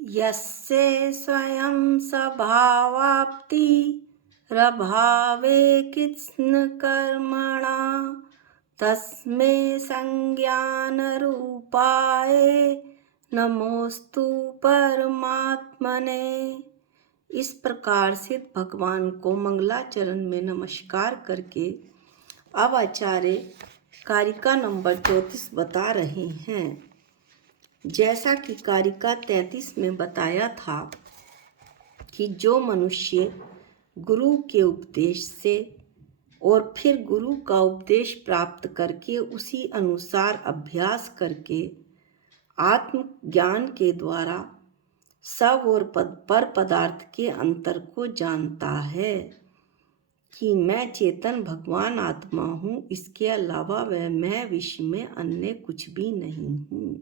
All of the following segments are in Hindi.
यस्य स्वयं स्वभावाप्ति रभावे कित्स्न कर्मणा तस्मै संज्ञानरूपाय नमोस्तु परमात्मने। इस प्रकार से भगवान को मंगलाचरण में नमस्कार करके अब आचार्य कारिका नंबर 34 बता रहे हैं। जैसा कि कारिका 33 में बताया था कि जो मनुष्य गुरु के उपदेश से और फिर गुरु का उपदेश प्राप्त करके उसी अनुसार अभ्यास करके आत्मज्ञान के द्वारा सब और पर पदार्थ के अंतर को जानता है कि मैं चेतन भगवान आत्मा हूँ, इसके अलावा वह मैं विश्व में अन्य कुछ भी नहीं हूँ,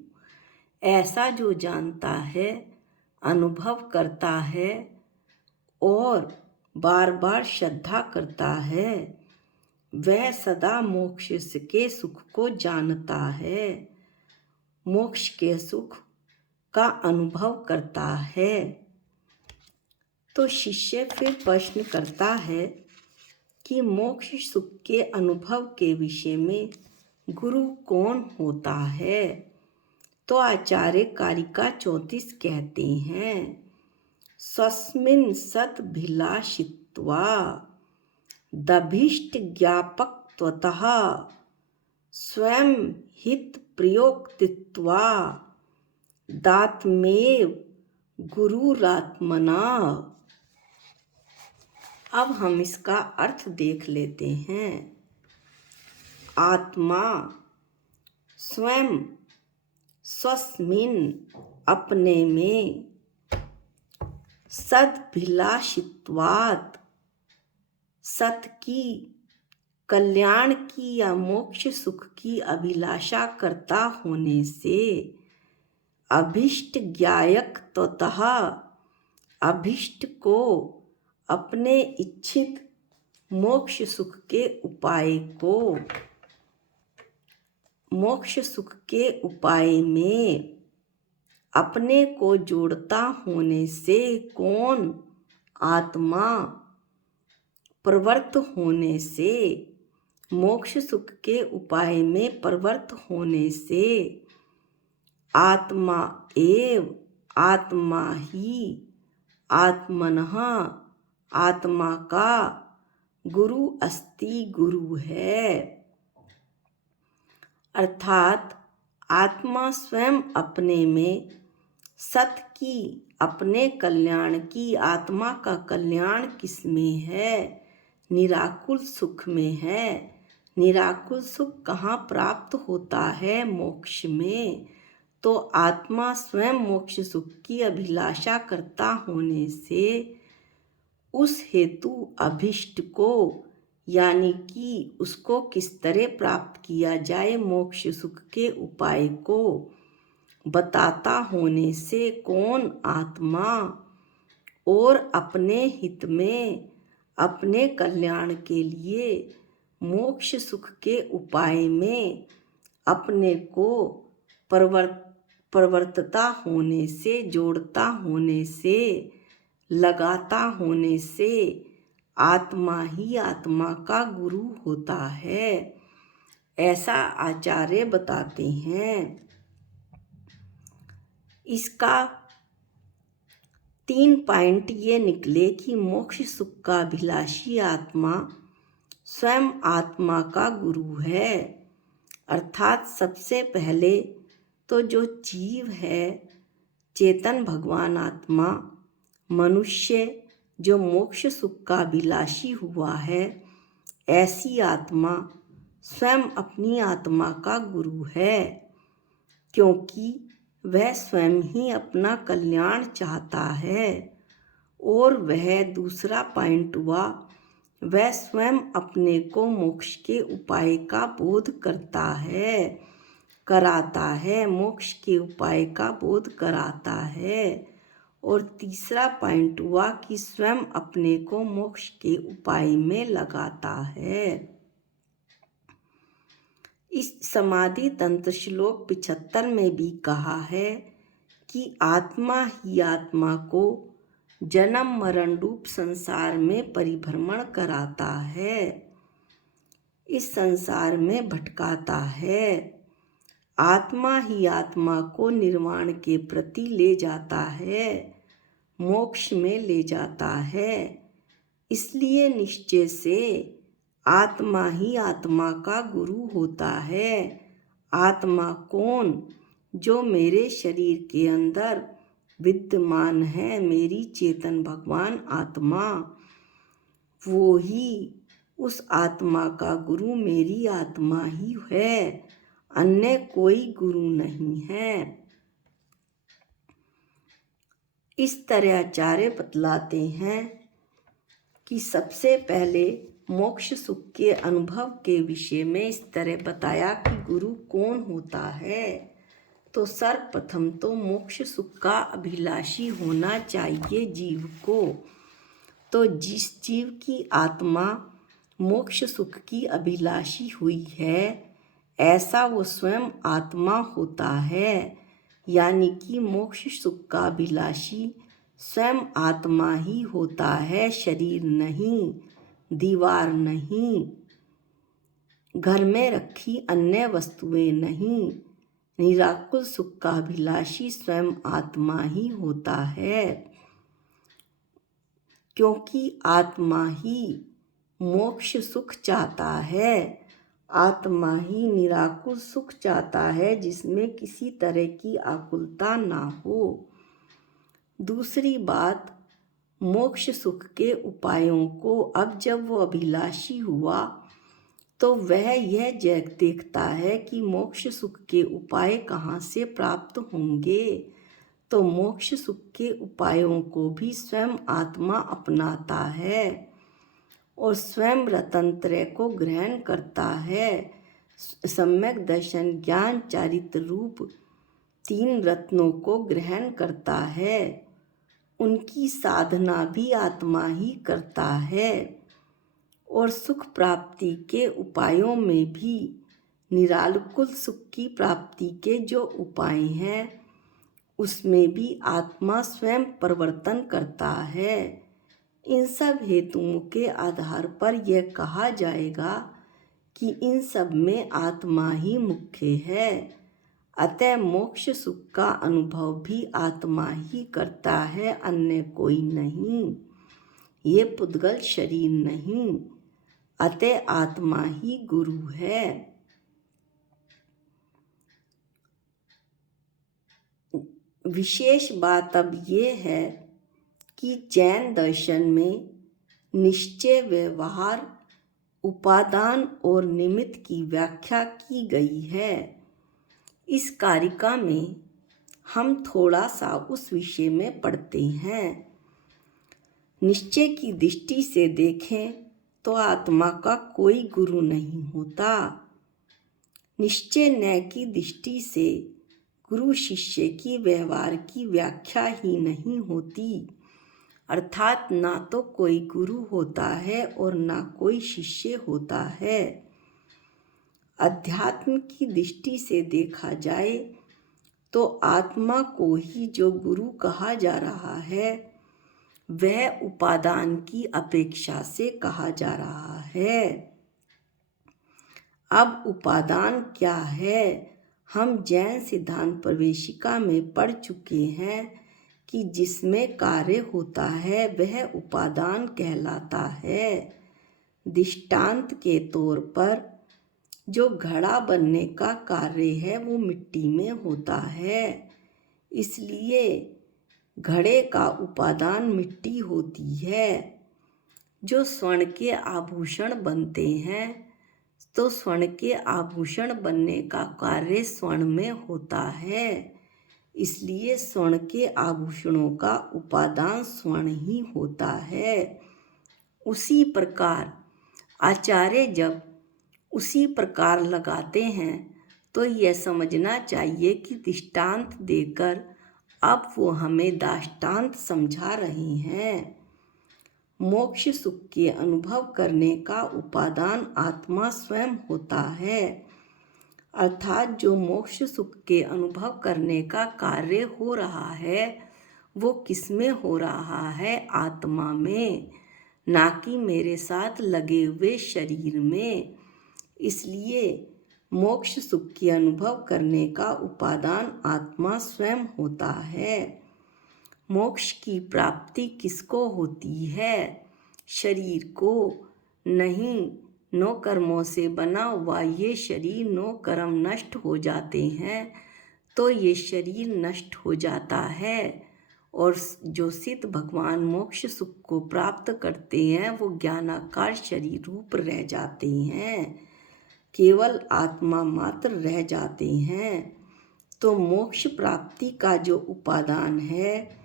ऐसा जो जानता है, अनुभव करता है और बार बार श्रद्धा करता है, वह सदा मोक्ष के सुख को जानता है, मोक्ष के सुख का अनुभव करता है। तो शिष्य फिर प्रश्न करता है कि मोक्ष सुख के अनुभव के विषय में गुरु कौन होता है। तो आचार्य कारिका 34 कहते हैं, स्वस्मिन् सद्भिलाषित्वा दभीष्ट ज्ञापकत्वतः स्वयं हित प्रयोक्तित्वा दात्मेव गुरुरात्मना। अब हम इसका अर्थ देख लेते हैं। आत्मा स्वयं स्वस्मिन् अपने में सद्भिलाषित्वात् सत की, कल्याण की या मोक्ष सुख की अभिलाषा करता होने से अभीष्ट ज्ञायक ततः अभीष्ट को अपने इच्छित मोक्ष सुख के उपाय में अपने को जोड़ता होने से कौन आत्मा प्रवृत्त होने से मोक्ष सुख के उपाय में प्रवृत्त होने से आत्मा एव आत्मा ही आत्मनः आत्मा का गुरु अस्ति गुरु है। अर्थात आत्मा स्वयं अपने में सत की, अपने कल्याण की, आत्मा का कल्याण किसमें है? निराकुल सुख में है। निराकुल सुख कहाँ प्राप्त होता है? मोक्ष में। तो आत्मा स्वयं मोक्ष सुख की अभिलाषा करता होने से उस हेतु अभिष्ट को, यानी कि उसको किस तरह प्राप्त किया जाए, मोक्ष सुख के उपाय को बताता होने से कौन आत्मा और अपने हित में, अपने कल्याण के लिए मोक्ष सुख के उपाय में अपने को प्रवर्तता होने से, जोड़ता होने से, लगाता होने से आत्मा ही आत्मा का गुरु होता है, ऐसा आचार्य बताते हैं। इसका 3 पॉइंट ये निकले कि मोक्ष सुख का अभिलाषी आत्मा स्वयं आत्मा का गुरु है। अर्थात सबसे पहले तो जो जीव है, चेतन भगवान आत्मा, मनुष्य जो मोक्ष सुख का अभिलाषी हुआ है, ऐसी आत्मा स्वयं अपनी आत्मा का गुरु है, क्योंकि वह स्वयं ही अपना कल्याण चाहता है। और वह दूसरा पॉइंट हुआ, वह स्वयं अपने को मोक्ष के उपाय का बोध कराता है, मोक्ष के उपाय का बोध कराता है। और तीसरा पॉइंट हुआ कि स्वयं अपने को मोक्ष के उपाय में लगाता है। इस समाधि तंत्र श्लोक 75 में भी कहा है कि आत्मा ही आत्मा को जन्म मरण रूप संसार में परिभ्रमण कराता है, इस संसार में भटकाता है। आत्मा ही आत्मा को निर्वाण के प्रति ले जाता है, मोक्ष में ले जाता है। इसलिए निश्चय से आत्मा ही आत्मा का गुरु होता है। आत्मा कौन? जो मेरे शरीर के अंदर विद्यमान है, मेरी चेतन भगवान आत्मा, वो ही उस आत्मा का गुरु मेरी आत्मा ही है, अन्य कोई गुरु नहीं है। इस तरह आचार्य बतलाते हैं कि सबसे पहले मोक्ष सुख के अनुभव के विषय में इस तरह बताया कि गुरु कौन होता है। तो सर्वप्रथम तो मोक्ष सुख का अभिलाषी होना चाहिए जीव को। तो जिस जीव की आत्मा मोक्ष सुख की अभिलाषी हुई है, ऐसा वो स्वयं आत्मा होता है। यानी कि मोक्ष सुख का अभिलाषी स्वयं आत्मा ही होता है, शरीर नहीं, दीवार नहीं, घर में रखी अन्य वस्तुएं नहीं। निराकुल सुख का अभिलाषी स्वयं आत्मा ही होता है, क्योंकि आत्मा ही मोक्ष सुख चाहता है। आत्मा ही निराकुल सुख चाहता है, जिसमें किसी तरह की आकुलता ना हो। दूसरी बात, मोक्ष सुख के उपायों को अब जब वो अभिलाषी हुआ तो वह यह देखता है कि मोक्ष सुख के उपाय कहाँ से प्राप्त होंगे। तो मोक्ष सुख के उपायों को भी स्वयं आत्मा अपनाता है और स्वयं रतनत्रय को ग्रहण करता है। सम्यक दर्शन ज्ञान चारित्र रूप 3 रत्नों को ग्रहण करता है। उनकी साधना भी आत्मा ही करता है और सुख प्राप्ति के उपायों में भी निराकुल सुख की प्राप्ति के जो उपाय हैं, उसमें भी आत्मा स्वयं परिवर्तन करता है। इन सब हेतुओं के आधार पर यह कहा जाएगा कि इन सब में आत्मा ही मुख्य है। अतः मोक्ष सुख का अनुभव भी आत्मा ही करता है, अन्य कोई नहीं। ये पुद्गल शरीर नहीं, अतः आत्मा ही गुरु है। विशेष बात अब ये है कि जैन दर्शन में निश्चय, व्यवहार, उपादान और निमित्त की व्याख्या की गई है। इस कारिका में हम थोड़ा सा उस विषय में पढ़ते हैं। निश्चय की दृष्टि से देखें तो आत्मा का कोई गुरु नहीं होता। निश्चय न्याय की दृष्टि से गुरु शिष्य की व्यवहार की व्याख्या ही नहीं होती, अर्थात ना तो कोई गुरु होता है और ना कोई शिष्य होता है। अध्यात्म की दृष्टि से देखा जाए तो आत्मा को ही जो गुरु कहा जा रहा है, वह उपादान की अपेक्षा से कहा जा रहा है। अब उपादान क्या है? हम जैन सिद्धांत प्रवेशिका में पढ़ चुके हैं कि जिसमें कार्य होता है वह उपादान कहलाता है। दृष्टांत के तौर पर जो घड़ा बनने का कार्य है वो मिट्टी में होता है, इसलिए घड़े का उपादान मिट्टी होती है। जो स्वर्ण के आभूषण बनते हैं तो स्वर्ण के आभूषण बनने का कार्य स्वर्ण में होता है, इसलिए स्वर्ण के आभूषणों का उपादान स्वर्ण ही होता है। उसी प्रकार आचार्य जब उसी प्रकार लगाते हैं तो यह समझना चाहिए कि दृष्टांत देकर अब वो हमें दाष्टान्त समझा रहे हैं। मोक्ष सुख के अनुभव करने का उपादान आत्मा स्वयं होता है। अर्थात जो मोक्ष सुख के अनुभव करने का कार्य हो रहा है वो किसमें हो रहा है? आत्मा में, ना कि मेरे साथ लगे हुए शरीर में। इसलिए मोक्ष सुख की अनुभव करने का उपादान आत्मा स्वयं होता है। मोक्ष की प्राप्ति किसको होती है? शरीर को नहीं। नौ कर्मों से बना हुआ ये शरीर, नौ कर्म नष्ट हो जाते हैं तो ये शरीर नष्ट हो जाता है। और जो सिद्ध भगवान मोक्ष सुख को प्राप्त करते हैं वो ज्ञानाकार शरीर रूप रह जाते हैं, केवल आत्मा मात्र रह जाते हैं। तो मोक्ष प्राप्ति का जो उपादान है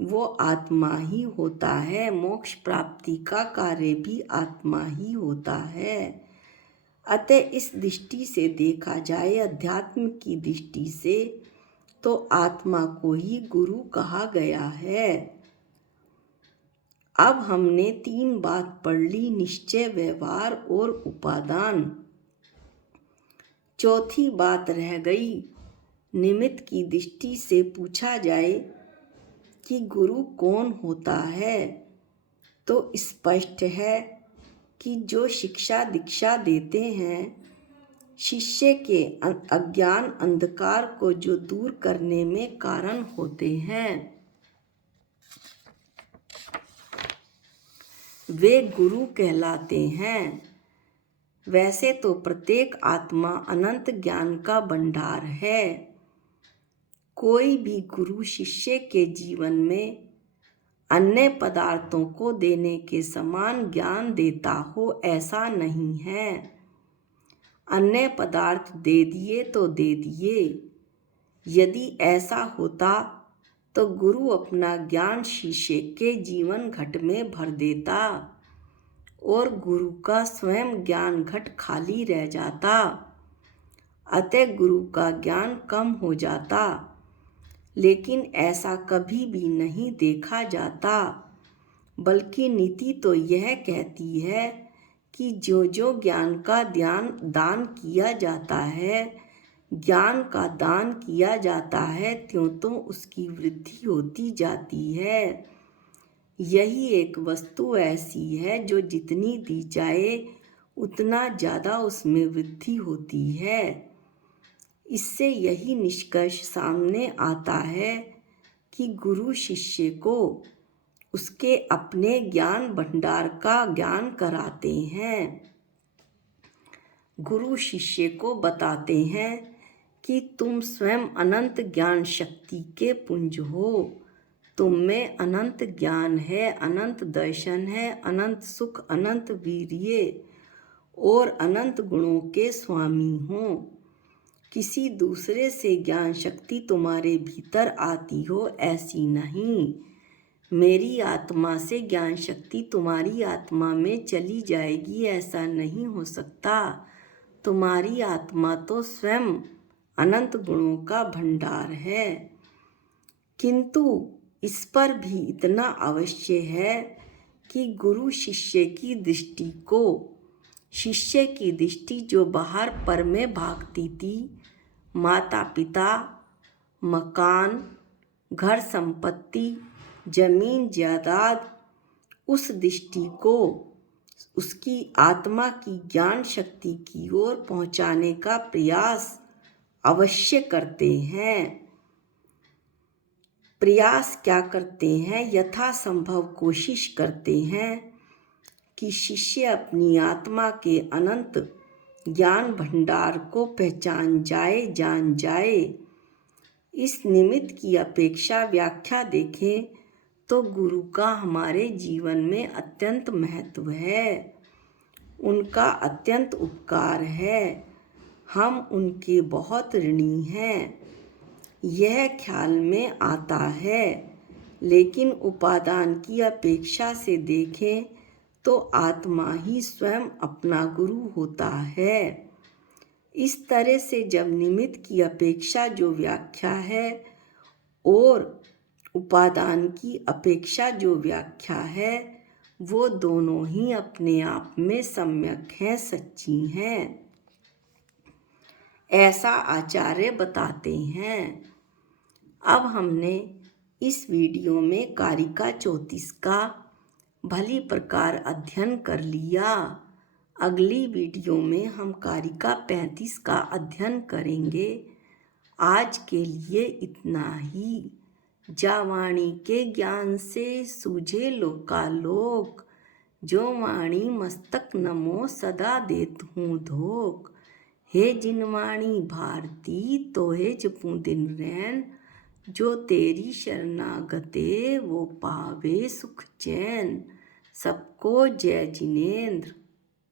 वो आत्मा ही होता है। मोक्ष प्राप्ति का कार्य भी आत्मा ही होता है। अतः इस दृष्टि से देखा जाए, अध्यात्म की दृष्टि से, तो आत्मा को ही गुरु कहा गया है। अब हमने 3 बात पढ़ ली, निश्चय, व्यवहार और उपादान। चौथी बात रह गई, निमित्त की दृष्टि से पूछा जाए कि गुरु कौन होता है, तो स्पष्ट है कि जो शिक्षा दीक्षा देते हैं, शिष्य के अज्ञान अंधकार को जो दूर करने में कारण होते हैं, वे गुरु कहलाते हैं। वैसे तो प्रत्येक आत्मा अनंत ज्ञान का भंडार है। कोई भी गुरु शिष्य के जीवन में अन्य पदार्थों को देने के समान ज्ञान देता हो ऐसा नहीं है। अन्य पदार्थ दे दिए तो दे दिए। यदि ऐसा होता तो गुरु अपना ज्ञान शिष्य के जीवन घट में भर देता और गुरु का स्वयं ज्ञान घट खाली रह जाता। अतः गुरु का ज्ञान कम हो जाता। लेकिन ऐसा कभी भी नहीं देखा जाता, बल्कि नीति तो यह कहती है कि जो जो ज्ञान का दान किया जाता है, ज्ञान का दान किया जाता है, त्यों तो उसकी वृद्धि होती जाती है। यही एक वस्तु ऐसी है जो जितनी दी जाए उतना ज़्यादा उसमें वृद्धि होती है। इससे यही निष्कर्ष सामने आता है कि गुरु शिष्य को उसके अपने ज्ञान भंडार का ज्ञान कराते हैं। गुरु शिष्य को बताते हैं कि तुम स्वयं अनंत ज्ञान शक्ति के पुंज हो। तुम में अनंत ज्ञान है, अनंत दर्शन है, अनंत सुख, अनंत वीर्य और अनंत गुणों के स्वामी हो। किसी दूसरे से ज्ञान शक्ति तुम्हारे भीतर आती हो ऐसी नहीं। मेरी आत्मा से ज्ञान शक्ति तुम्हारी आत्मा में चली जाएगी ऐसा नहीं हो सकता। तुम्हारी आत्मा तो स्वयं अनंत गुणों का भंडार है। किंतु इस पर भी इतना अवश्य है कि गुरु शिष्य की दृष्टि को, शिष्य की दृष्टि जो बाहर पर में भागती थी, माता पिता, मकान, घर संपत्ति, जमीन जायदाद, उस दृष्टि को उसकी आत्मा की ज्ञान शक्ति की ओर पहुंचाने का प्रयास अवश्य करते हैं। प्रयास क्या करते हैं? यथासंभव कोशिश करते हैं कि शिष्य अपनी आत्मा के अनंत ज्ञान भंडार को पहचान जाए, जान जाए। इस निमित्त की अपेक्षा व्याख्या देखें तो गुरु का हमारे जीवन में अत्यंत महत्व है। उनका अत्यंत उपकार है। हम उनके बहुत ऋणी हैं, यह ख्याल में आता है। लेकिन उपादान की अपेक्षा से देखें तो आत्मा ही स्वयं अपना गुरु होता है। इस तरह से जब निमित्त की अपेक्षा जो व्याख्या है और उपादान की अपेक्षा जो व्याख्या है, वो दोनों ही अपने आप में सम्यक हैं, सच्ची हैं। ऐसा आचार्य बताते हैं। अब हमने इस वीडियो में कारिका 34 का भली प्रकार अध्ययन कर लिया। अगली वीडियो में हम कारिका 35 का अध्ययन करेंगे। आज के लिए इतना ही। जा वाणी के ज्ञान से सूझे लोकालोक, जो वाणी मस्तक नमो सदा देत हूँ धोख। हे जिनवाणी भारती तोहे जपूं दिन रैन, जो तेरी शरणागते वो पावे सुख चैन। सबको जय जिनेंद्र।